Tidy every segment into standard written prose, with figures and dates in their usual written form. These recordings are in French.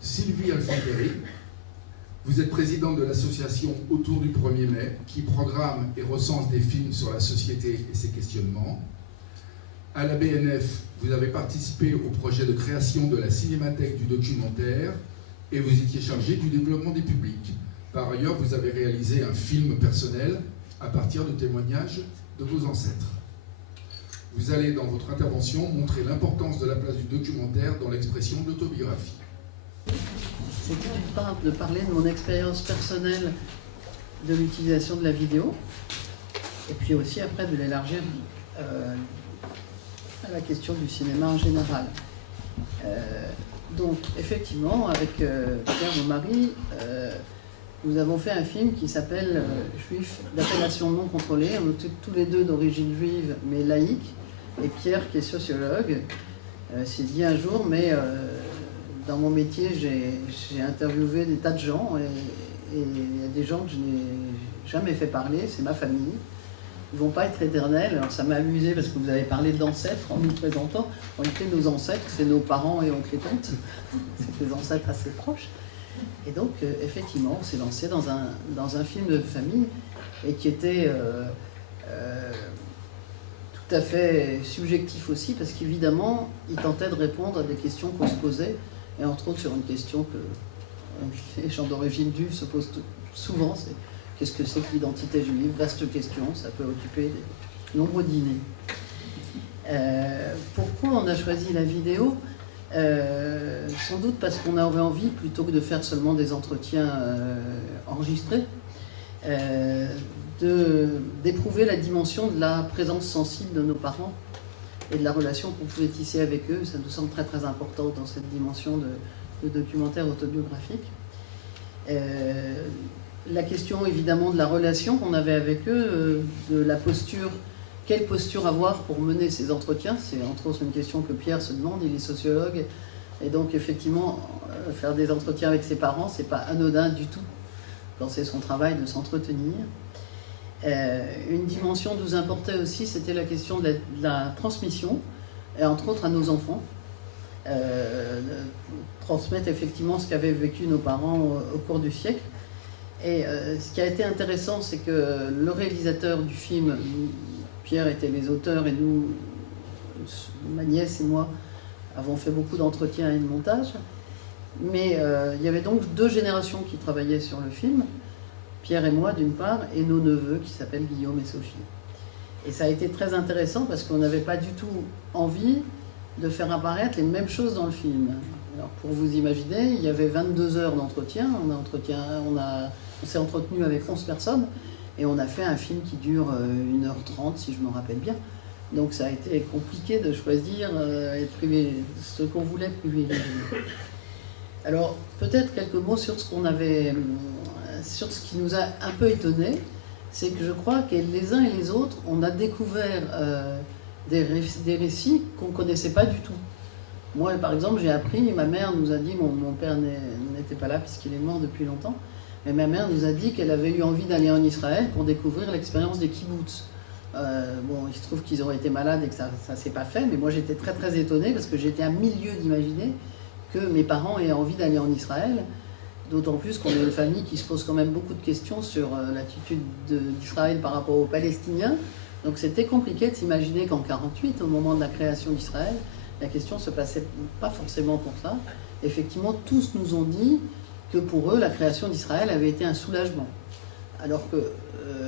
Sylvie Alfandéry, vous êtes présidente de l'association Autour du 1er mai, qui programme et recense des films sur la société et ses questionnements. À la BNF, vous avez participé au projet de création de la Cinémathèque du documentaire et vous étiez chargé du développement des publics. Par ailleurs, vous avez réalisé un film personnel à partir de témoignages de vos ancêtres. Vous allez, dans votre intervention, montrer l'importance de la place du documentaire dans l'expression de l'autobiographie. C'était d'une part de parler de mon expérience personnelle de l'utilisation de la vidéo, et puis aussi après de l'élargir à la question du cinéma en général. Donc effectivement, avec Pierre, mon mari, nous avons fait un film qui s'appelle Juifs d'appellation non contrôlée. On est tous les deux d'origine juive mais laïque, et Pierre qui est sociologue s'est dit un jour, mais dans mon métier j'ai interviewé des tas de gens et il y a des gens que je n'ai jamais fait parler, c'est ma famille. Ils ne vont pas être éternels. Alors ça m'a amusé parce que vous avez parlé d'ancêtres en nous présentant. En réalité, nos ancêtres, c'est nos parents et oncles et tantes. C'est des ancêtres assez proches. Et donc, effectivement, on s'est lancé dans un film de famille et qui était tout à fait subjectif aussi parce qu'évidemment, il tentait de répondre à des questions qu'on se posait et entre autres sur une question que les gens d'origine juive se posent souvent, c'est qu'est-ce que c'est que l'identité juive? Vaste question, ça peut occuper de nombreux dîners. Pourquoi on a choisi la vidéo? Sans doute parce qu'on avait envie, plutôt que de faire seulement des entretiens enregistrés, d'éprouver la dimension de la présence sensible de nos parents et de la relation qu'on pouvait tisser avec eux. Ça nous semble très très important dans cette dimension de documentaire autobiographique. La question évidemment de la relation qu'on avait avec eux, de la posture, quelle posture avoir pour mener ces entretiens, c'est entre autres une question que Pierre se demande, il est sociologue, et donc effectivement faire des entretiens avec ses parents, c'est pas anodin du tout quand c'est son travail de s'entretenir. Une dimension nous importait aussi, c'était la question de la transmission, et entre autres à nos enfants, transmettre effectivement ce qu'avaient vécu nos parents au cours du siècle. Et ce qui a été intéressant, c'est que le réalisateur du film, Pierre était les auteurs et nous, ma nièce et moi, avons fait beaucoup d'entretiens et de montage. Mais il y avait donc deux générations qui travaillaient sur le film, Pierre et moi d'une part, et nos neveux qui s'appellent Guillaume et Sophie. Et ça a été très intéressant parce qu'on n'avait pas du tout envie de faire apparaître les mêmes choses dans le film. Alors pour vous imaginer, il y avait 22 heures d'entretien, on s'est entretenu avec 11 personnes et on a fait un film qui dure 1h30 si je me rappelle bien. Donc ça a été compliqué de choisir ce qu'on voulait privilégier. Alors peut-être quelques mots sur sur ce qui nous a un peu étonnés, c'est que je crois que les uns et les autres, on a découvert des récits qu'on ne connaissait pas du tout. Moi, par exemple, j'ai appris, ma mère nous a dit, mon père n'était pas là puisqu'il est mort depuis longtemps, mais ma mère nous a dit qu'elle avait eu envie d'aller en Israël pour découvrir l'expérience des kibbutz. Bon, il se trouve qu'ils auraient été malades et que ça ne s'est pas fait, mais moi j'étais très très étonnée parce que j'étais à milieu d'imaginer que mes parents aient envie d'aller en Israël, d'autant plus qu'on est une famille qui se pose quand même beaucoup de questions sur l'attitude d'Israël par rapport aux Palestiniens. Donc c'était compliqué de s'imaginer qu'en 1948, au moment de la création d'Israël, la question ne se passait pas forcément pour ça. Effectivement, tous nous ont dit que pour eux, la création d'Israël avait été un soulagement. Alors que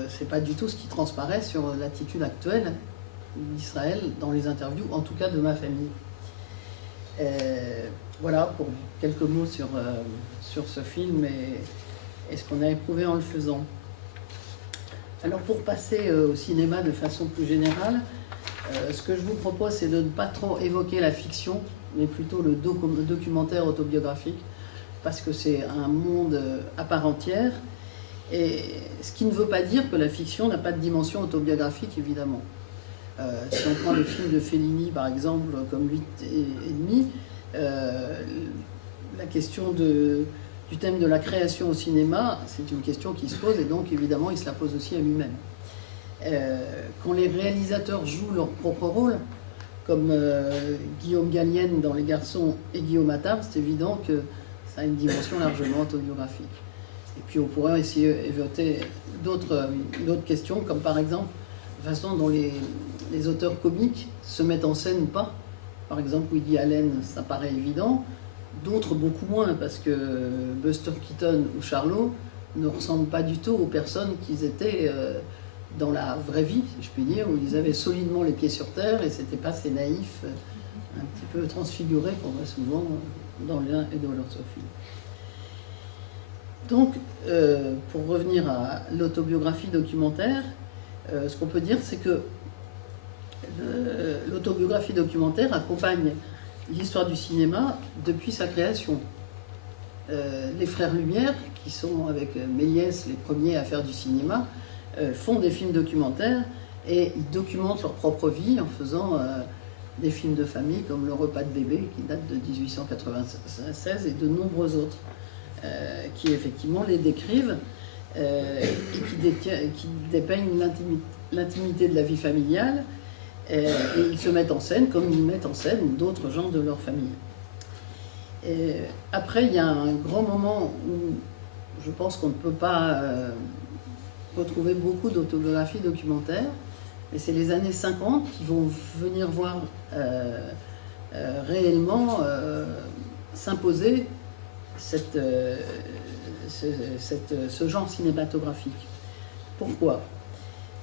ce n'est pas du tout ce qui transparaît sur l'attitude actuelle d'Israël dans les interviews, en tout cas de ma famille. Voilà pour quelques mots sur ce film et ce qu'on a éprouvé en le faisant. Alors pour passer au cinéma de façon plus générale, ce que je vous propose, c'est de ne pas trop évoquer la fiction, mais plutôt le documentaire autobiographique, parce que c'est un monde à part entière. Et ce qui ne veut pas dire que la fiction n'a pas de dimension autobiographique, évidemment. Si on prend les films de Fellini, par exemple, comme 8 et demi, la question du thème de la création au cinéma, c'est une question qui se pose, et donc, évidemment, il se la pose aussi à lui-même. Quand les réalisateurs jouent leur propre rôle, comme Guillaume Gallienne dans Les Garçons et Guillaume Attard, c'est évident que Ça a une dimension largement autobiographique. Et puis on pourrait essayer d'évoquer d'autres questions, comme par exemple la façon dont les auteurs comiques se mettent en scène ou pas. Par exemple, Woody Allen, ça paraît évident. D'autres beaucoup moins, parce que Buster Keaton ou Charlot ne ressemblent pas du tout aux personnes qu'ils étaient dans la vraie vie, si je puis dire, où ils avaient solidement les pieds sur terre et c'était pas ces naïfs un petit peu transfigurés qu'on voit souvent dans l'un et dans l'autre film. Donc, pour revenir à l'autobiographie documentaire, ce qu'on peut dire, c'est que l'autobiographie documentaire accompagne l'histoire du cinéma depuis sa création. Les frères Lumière, qui sont avec Méliès les premiers à faire du cinéma, font des films documentaires et ils documentent leur propre vie en faisant des films de famille comme Le repas de bébé qui date de 1896 et de nombreux autres qui effectivement les décrivent et qui dépeignent l'intimité de la vie familiale et ils se mettent en scène comme ils mettent en scène d'autres gens de leur famille. Et après, il y a un grand moment où je pense qu'on ne peut pas retrouver beaucoup d'autobiographies documentaires, et c'est les années 50 qui vont venir voir réellement s'imposer ce genre cinématographique. Pourquoi ?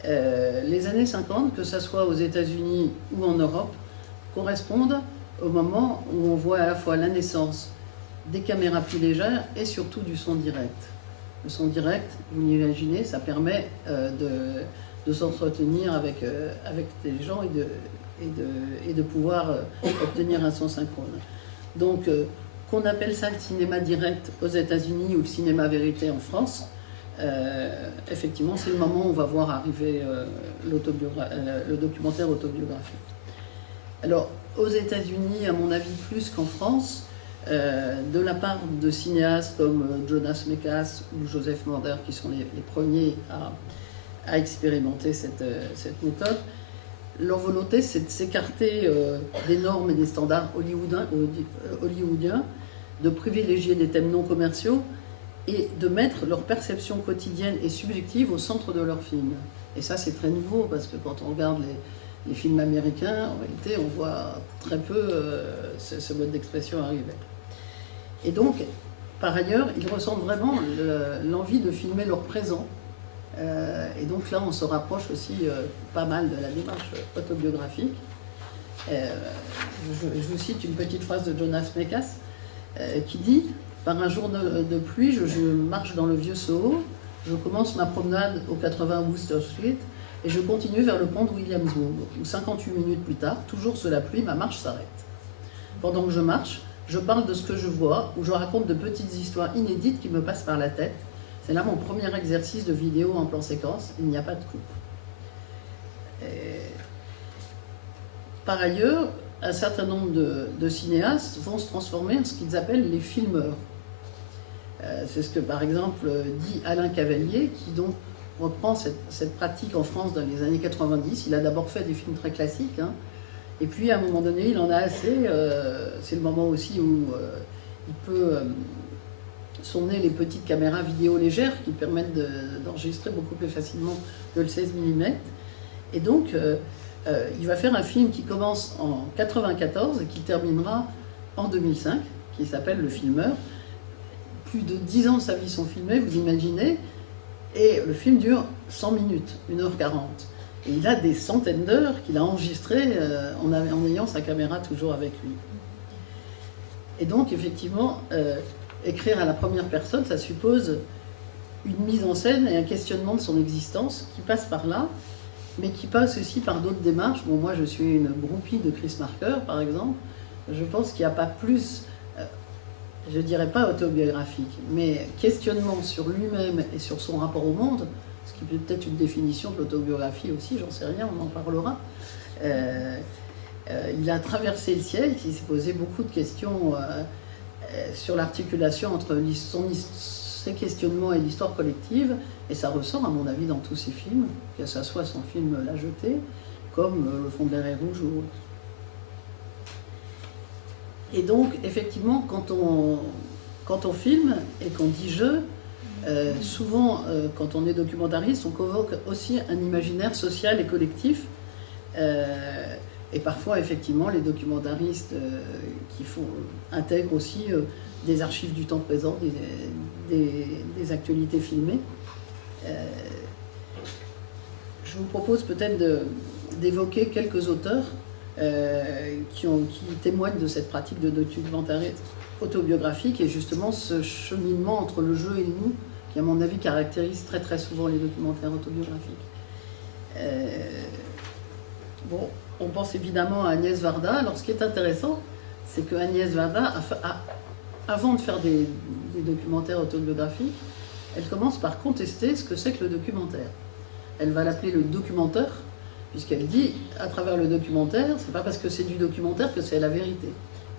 Les années 50, que ce soit aux États-Unis ou en Europe, correspondent au moment où on voit à la fois la naissance des caméras plus légères et surtout du son direct. Le son direct, vous l'imaginez, ça permet de s'entretenir avec des gens et de pouvoir obtenir un son synchrone. Donc, qu'on appelle ça le cinéma direct aux États-Unis ou le cinéma vérité en France, effectivement, c'est le moment où on va voir arriver le documentaire autobiographique. Alors, aux États-Unis, à mon avis, plus qu'en France, de la part de cinéastes comme Jonas Mekas ou Joseph Morder, qui sont les premiers à expérimenter cette méthode, leur volonté, c'est de s'écarter des normes et des standards hollywoodiens, de privilégier des thèmes non commerciaux et de mettre leur perception quotidienne et subjective au centre de leur film. Et ça, c'est très nouveau, parce que quand on regarde les films américains, en réalité, on voit très peu ce mode d'expression arriver. Et donc, par ailleurs, ils ressentent vraiment l'envie de filmer leur présent. Et donc là, on se rapproche aussi pas mal de la démarche autobiographique. Je vous cite une petite phrase de Jonas Mekas qui dit « Par un jour de pluie, je marche dans le vieux Soho, je commence ma promenade au 80 Wooster Street et je continue vers le pont de Williamsburg, où 58 minutes plus tard, toujours sous la pluie, ma marche s'arrête. Pendant que je marche, je parle de ce que je vois, ou je raconte de petites histoires inédites qui me passent par la tête. C'est là mon premier exercice de vidéo en plan séquence, il n'y a pas de coupe. » Par ailleurs, un certain nombre de cinéastes vont se transformer en ce qu'ils appellent les filmeurs. C'est ce que, par exemple, dit Alain Cavalier, qui donc reprend cette pratique en France dans les années 90. Il a d'abord fait des films très classiques, hein, et puis à un moment donné, il en a assez. C'est le moment aussi où il peut sonner les petites caméras vidéo légères qui permettent d'enregistrer beaucoup plus facilement que le 16 mm. Et donc, il va faire un film qui commence en 1994 et qui terminera en 2005, qui s'appelle Le Filmeur. Plus de 10 ans de sa vie sont filmés, vous imaginez, et le film dure 100 minutes, 1h40. Et il a des centaines d'heures qu'il a enregistrées en ayant sa caméra toujours avec lui. Et donc, effectivement, écrire à la première personne, ça suppose une mise en scène et un questionnement de son existence qui passe par là, mais qui passe aussi par d'autres démarches. Bon, moi, je suis une groupie de Chris Marker, par exemple. Je pense qu'il n'y a pas plus, je ne dirais pas autobiographique, mais questionnement sur lui-même et sur son rapport au monde, ce qui peut être une définition de l'autobiographie aussi, j'en sais rien, on en parlera. Il a traversé le ciel, il s'est posé beaucoup de questions sur l'articulation entre ses questionnements et l'histoire collective, et ça ressort, à mon avis, dans tous ses films, que ce soit son film La Jetée, comme Le Fond de l'air est rouge ou autre. Et donc, effectivement, quand quand on filme et qu'on dit « je », souvent, quand on est documentariste, on convoque aussi un imaginaire social et collectif. Et parfois, effectivement, les documentaristes intègrent aussi des archives du temps présent, des actualités filmées. Je vous propose peut-être d'évoquer quelques auteurs qui témoignent de cette pratique de documentaire autobiographique et justement ce cheminement entre le je et le nous qui, à mon avis, caractérise très très souvent les documentaires autobiographiques. Bon, on pense évidemment à Agnès Varda. Alors ce qui est intéressant, c'est que Agnès Varda, avant de faire des documentaires autobiographiques, elle commence par contester ce que c'est que le documentaire. Elle va l'appeler le documentaire, puisqu'elle dit, à travers le documentaire, c'est pas parce que c'est du documentaire que c'est la vérité.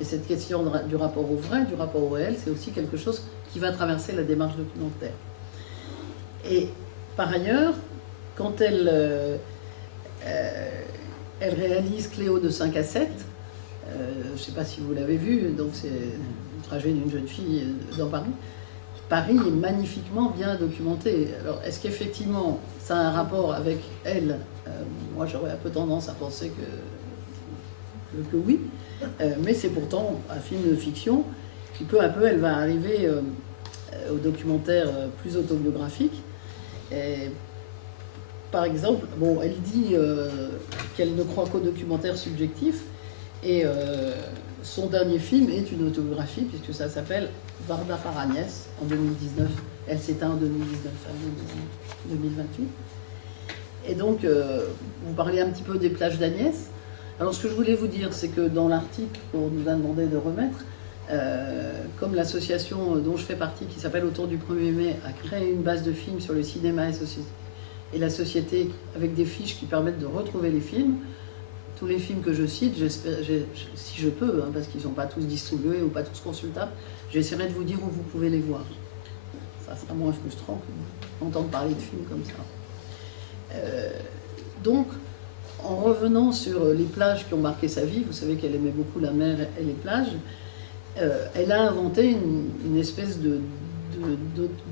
Et cette question du rapport au vrai, du rapport au réel, c'est aussi quelque chose qui va traverser la démarche documentaire. Et par ailleurs, quand elle réalise Cléo de 5 à 7, je ne sais pas si vous l'avez vu, donc c'est le trajet d'une jeune fille dans Paris. Paris est magnifiquement bien documenté. Alors, est-ce qu'effectivement, ça a un rapport avec elle? Moi, j'aurais un peu tendance à penser que oui. Mais c'est pourtant un film de fiction qui, peu à peu, elle va arriver au documentaire plus autobiographique. Et, par exemple, bon, elle dit qu'elle ne croit qu'au documentaire subjectif. Et son dernier film est une autobiographie, puisque ça s'appelle Varda par Agnès, en 2019. Elle s'éteint en 2019, en 2028. Et donc, vous parlez un petit peu des plages d'Agnès. Alors, ce que je voulais vous dire, c'est que dans l'article qu'on nous a demandé de remettre, comme l'association dont je fais partie, qui s'appelle Autour du 1er mai, a créé une base de films sur le cinéma et la société, avec des fiches qui permettent de retrouver les films, tous les films que je cite, si je peux, parce qu'ils ne sont pas tous distribués ou pas tous consultables, j'essaierai de vous dire où vous pouvez les voir. Ça sera moins frustrant que d'entendre parler de films comme ça. Donc, en revenant sur les plages qui ont marqué sa vie, vous savez qu'elle aimait beaucoup la mer et les plages, elle a inventé une espèce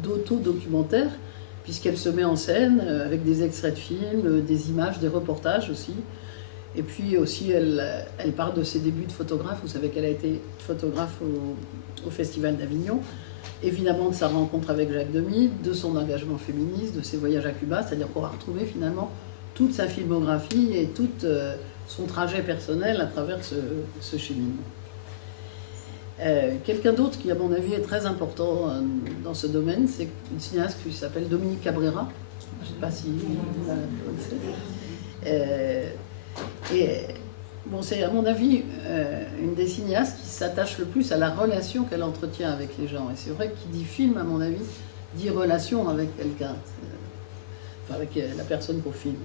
d'auto-documentaire, puisqu'elle se met en scène avec des extraits de films, des images, des reportages aussi. Et puis aussi, elle parle de ses débuts de photographe. Vous savez qu'elle a été photographe au Festival d'Avignon. Évidemment, de sa rencontre avec Jacques Demy, de son engagement féministe, de ses voyages à Cuba. C'est-à-dire qu'on va retrouver finalement toute sa filmographie et tout son trajet personnel à travers ce cheminement. Quelqu'un d'autre qui, à mon avis, est très important dans ce domaine, c'est une cinéaste qui s'appelle Dominique Cabrera. Je ne sais pas si vous la connaissez. Et bon, c'est à mon avis une des cinéastes qui s'attache le plus à la relation qu'elle entretient avec les gens. Et c'est vrai que qui dit film, à mon avis, dit relation avec quelqu'un, enfin avec la personne qu'on filme.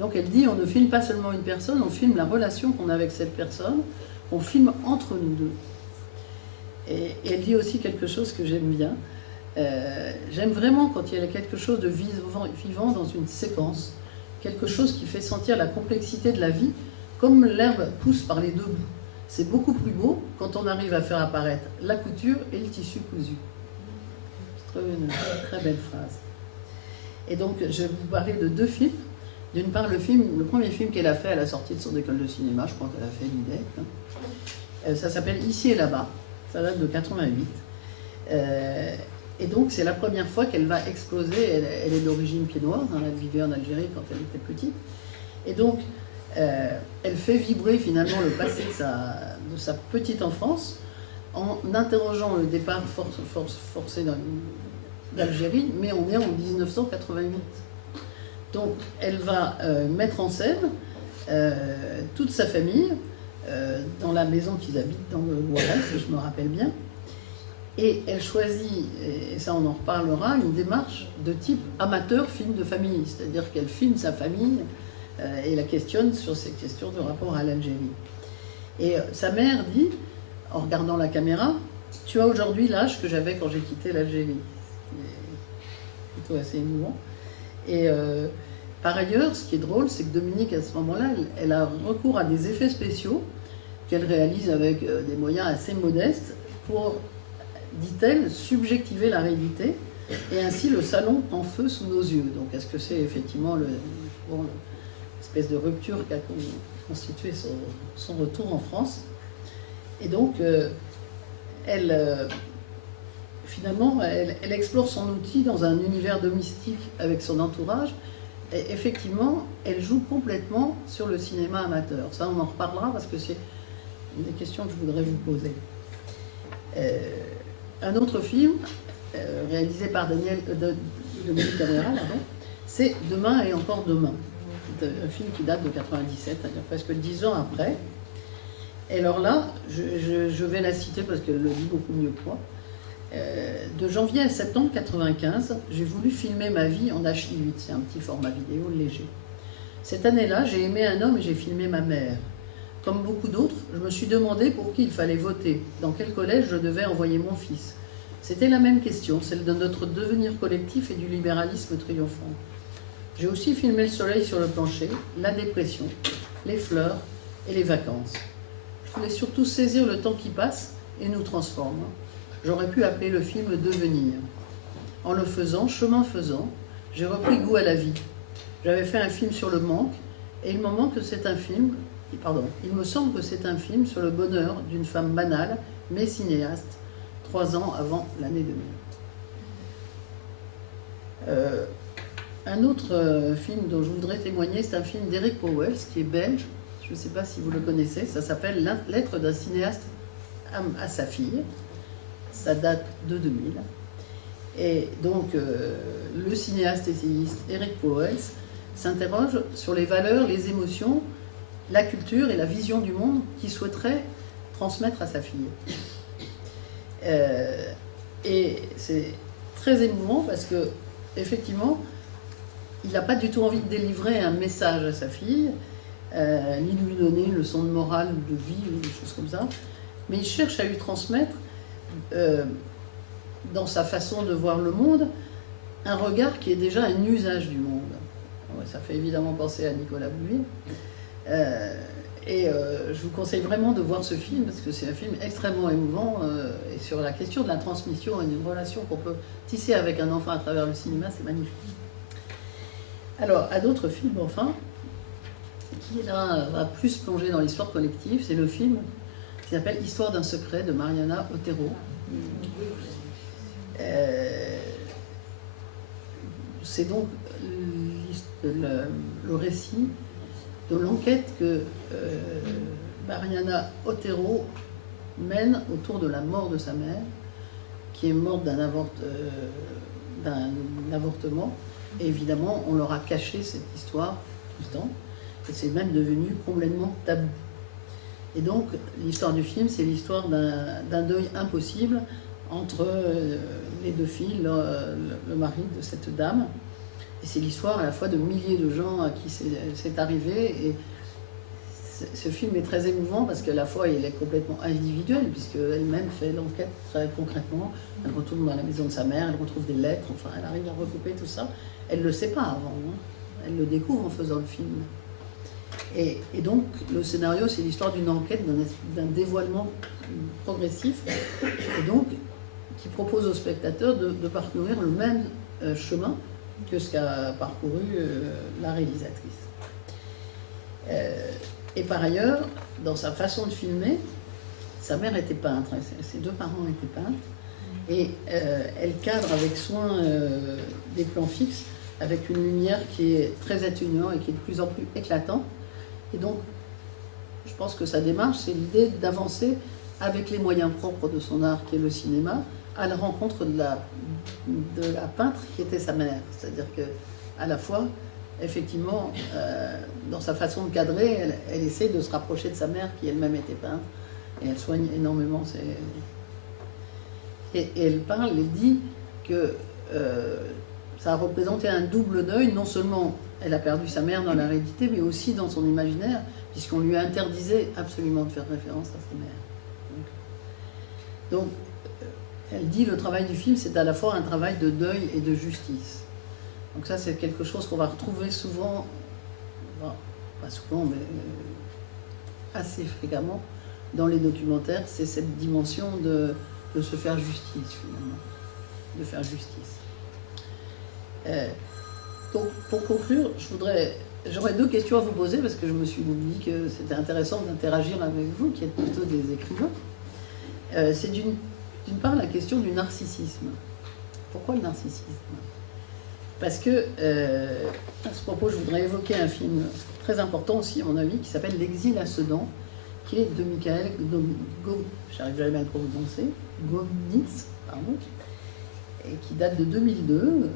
Donc elle dit, on ne filme pas seulement une personne, on filme la relation qu'on a avec cette personne, on filme entre nous deux. Et elle dit aussi quelque chose que j'aime bien. J'aime vraiment quand il y a quelque chose de vivant dans une séquence, quelque chose qui fait sentir la complexité de la vie, comme l'herbe pousse par les deux bouts. C'est beaucoup plus beau quand on arrive à faire apparaître la couture et le tissu cousu. Je trouve une très belle phrase. Et donc, je vais vous parler de deux films. D'une part, le premier film qu'elle a fait à la sortie de son école de cinéma, je crois qu'elle a fait l'IDEC. Ça s'appelle Ici et là-bas. Ça date de 88. Et donc, c'est la première fois qu'elle va exploser. Elle est d'origine pied-noire. Elle vivait en Algérie quand elle était petite. Et donc, elle fait vibrer finalement le passé de sa petite enfance en interrogeant le départ forcé d'Algérie, mais on est en 1988. Donc, elle va mettre en scène toute sa famille dans la maison qu'ils habitent dans le Ouaret, si je me rappelle bien. Et elle choisit, et ça on en reparlera, une démarche de type amateur film de famille, c'est-à-dire qu'elle filme sa famille et la questionne sur ces questions de rapport à l'Algérie. Et sa mère dit, en regardant la caméra, « Tu as aujourd'hui l'âge que j'avais quand j'ai quitté l'Algérie ». C'est plutôt assez émouvant. Et par ailleurs, ce qui est drôle, c'est que Dominique, à ce moment-là, elle a recours à des effets spéciaux qu'elle réalise avec des moyens assez modestes pour dit-elle, subjectiver la réalité, et ainsi le salon prend feu sous nos yeux. Donc est-ce que c'est effectivement l'espèce de rupture qui a constitué son retour en France? Et donc, finalement, elle explore son outil dans un univers domestique avec son entourage. Et effectivement, elle joue complètement sur le cinéma amateur. Ça, on en reparlera parce que c'est une des questions que je voudrais vous poser. Un autre film, réalisé par Dominique Caméra, c'est Demain et encore demain. C'est un film qui date de 97, c'est-à-dire presque 10 ans après. Et alors là, je vais la citer parce qu'elle le dit beaucoup mieux que moi. De janvier à septembre 95, j'ai voulu filmer ma vie en H.I.8, c'est un petit format vidéo léger. Cette année-là, j'ai aimé un homme et j'ai filmé ma mère. Comme beaucoup d'autres, je me suis demandé pour qui il fallait voter, dans quel collège je devais envoyer mon fils. C'était la même question, celle de notre devenir collectif et du libéralisme triomphant. J'ai aussi filmé le soleil sur le plancher, la dépression, les fleurs et les vacances. Je voulais surtout saisir le temps qui passe et nous transforme. J'aurais pu appeler le film Devenir. En le faisant, chemin faisant, j'ai repris goût à la vie. J'avais fait un film sur le manque et il me semble que c'est un film sur le bonheur d'une femme banale mais cinéaste, 3 ans avant l'année 2000. Un autre film dont je voudrais témoigner, c'est un film d'Eric Powell, qui est belge. Je ne sais pas si vous le connaissez. Ça s'appelle Lettre d'un cinéaste à sa fille. Ça date de 2000. Et donc, le cinéaste essayiste Eric Powell s'interroge sur les valeurs, les émotions, la culture et la vision du monde qu'il souhaiterait transmettre à sa fille. Et c'est très émouvant parce que, effectivement, il n'a pas du tout envie de délivrer un message à sa fille, ni de lui donner une leçon de morale ou de vie ou des choses comme ça, mais il cherche à lui transmettre, dans sa façon de voir le monde, un regard qui est déjà un usage du monde. Ouais, ça fait évidemment penser à Nicolas Bouvier. Je vous conseille vraiment de voir ce film parce que c'est un film extrêmement émouvant et sur la question de la transmission et d'une relation qu'on peut tisser avec un enfant à travers le cinéma, c'est magnifique. Alors, à d'autres films, enfin, qui là va plus plonger dans l'histoire collective, c'est le film qui s'appelle Histoire d'un secret de Mariana Otero. C'est donc le récit de l'enquête que Mariana Otero mène autour de la mort de sa mère, qui est morte d'un avortement. Et évidemment, on leur a caché cette histoire tout le temps. Et c'est même devenu complètement tabou. Et donc, l'histoire du film, c'est l'histoire d'un deuil impossible entre les deux filles, le mari de cette dame. Et c'est l'histoire à la fois de milliers de gens à qui c'est arrivé. Et ce film est très émouvant parce qu'à la fois, il est complètement individuel, puisqu'elle-même fait l'enquête très concrètement. Elle retourne dans la maison de sa mère, elle retrouve des lettres, enfin, elle arrive à recouper tout ça. Elle ne le sait pas avant, hein. Elle le découvre en faisant le film. Et donc, le scénario, c'est l'histoire d'une enquête, d'un dévoilement progressif, et donc, qui propose au spectateur de parcourir le même chemin que ce qu'a parcouru la réalisatrice. Et par ailleurs, dans sa façon de filmer, sa mère était peintre, ses deux parents étaient peintres, et elle cadre avec soin des plans fixes, avec une lumière qui est très atténuante et qui est de plus en plus éclatante. Et donc, je pense que sa démarche, c'est l'idée d'avancer avec les moyens propres de son art, qui est le cinéma, à la rencontre de la peintre qui était sa mère. C'est-à-dire qu'à la fois, effectivement, dans sa façon de cadrer, elle essaie de se rapprocher de sa mère, qui elle-même était peintre, et elle soigne énormément ses... Et elle parle, elle dit que ça a représenté un double deuil. Non seulement elle a perdu sa mère dans la réalité, mais aussi dans son imaginaire, puisqu'on lui interdisait absolument de faire référence à sa mère. Donc elle dit le travail du film, c'est à la fois un travail de deuil et de justice. Donc ça, c'est quelque chose qu'on va retrouver souvent, enfin, pas souvent, mais assez fréquemment dans les documentaires. C'est cette dimension de se faire justice, finalement. De faire justice. Donc, pour conclure, j'aurais 2 questions à vous poser, parce que je me suis dit que c'était intéressant d'interagir avec vous, qui êtes plutôt des écrivains. C'est d'une part la question du narcissisme. Pourquoi le narcissisme? Parce que, à ce propos, je voudrais évoquer un film très important aussi, à mon avis, qui s'appelle L'Exil à Sedan, qui est de Michael j'arrive jamais à le prononcer, Gomnitz, pardon, et qui date de 2002.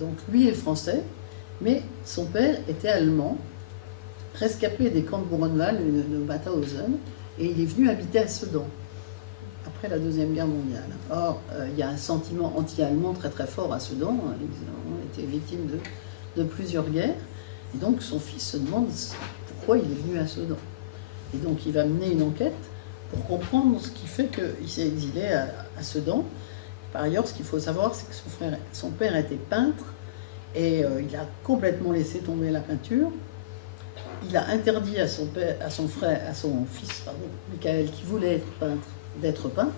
Donc lui est français, mais son père était allemand, rescapé des camps de Buchenwald, de Mauthausen, et il est venu habiter à Sedan, après la Deuxième Guerre mondiale. Or, il y a un sentiment anti-allemand très très fort à Sedan, ils ont été victimes de plusieurs guerres, et donc son fils se demande pourquoi il est venu à Sedan. Et donc il va mener une enquête pour comprendre ce qui fait qu'il s'est exilé à Sedan. Par ailleurs, ce qu'il faut savoir, c'est que son père était peintre, et il a complètement laissé tomber la peinture. Il a interdit à son fils, Michael, qui voulait être peintre, d'être peintre.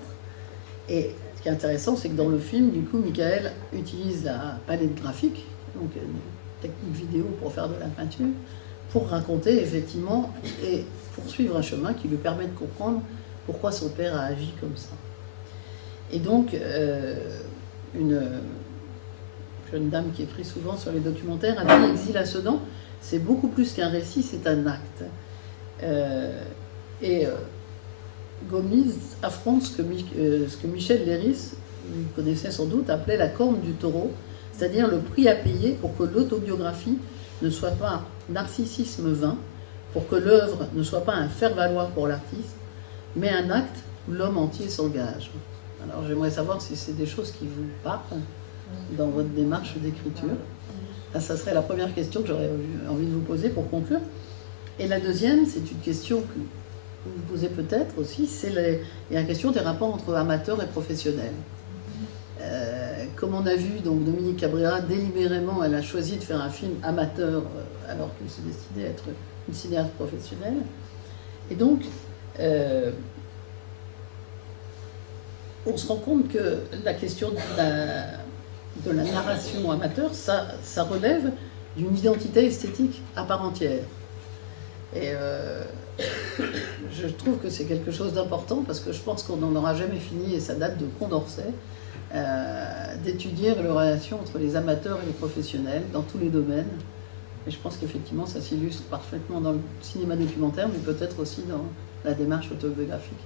Et ce qui est intéressant, c'est que dans le film, du coup, Michael utilise la palette graphique, donc une technique vidéo pour faire de la peinture, pour raconter effectivement et poursuivre un chemin qui lui permet de comprendre pourquoi son père a agi comme ça. Et donc, une jeune dame qui écrit souvent sur les documentaires a dit « Exil à Sedan, c'est beaucoup plus qu'un récit, c'est un acte ». Gomnitz affronte ce que Michel Léris, vous connaissez sans doute, appelait la corne du taureau, c'est-à-dire le prix à payer pour que l'autobiographie ne soit pas narcissisme vain, pour que l'œuvre ne soit pas un faire-valoir pour l'artiste, mais un acte où l'homme entier s'engage. Alors j'aimerais savoir si c'est des choses qui vous parlent dans votre démarche d'écriture. Ça serait la première question que j'aurais envie de vous poser pour conclure. Et la deuxième, c'est une question que vous vous posez peut-être aussi, c'est la question des rapports entre amateurs et professionnels. Comme on a vu, donc Dominique Cabrera, délibérément, elle a choisi de faire un film amateur alors qu'elle se destinait à être une cinéaste professionnelle. Et donc, on se rend compte que la question de la narration amateur, ça relève d'une identité esthétique à part entière. Et je trouve que c'est quelque chose d'important parce que je pense qu'on n'en aura jamais fini, et ça date de Condorcet, d'étudier les relations entre les amateurs et les professionnels dans tous les domaines. Et je pense qu'effectivement ça s'illustre parfaitement dans le cinéma documentaire, mais peut-être aussi dans la démarche autobiographique.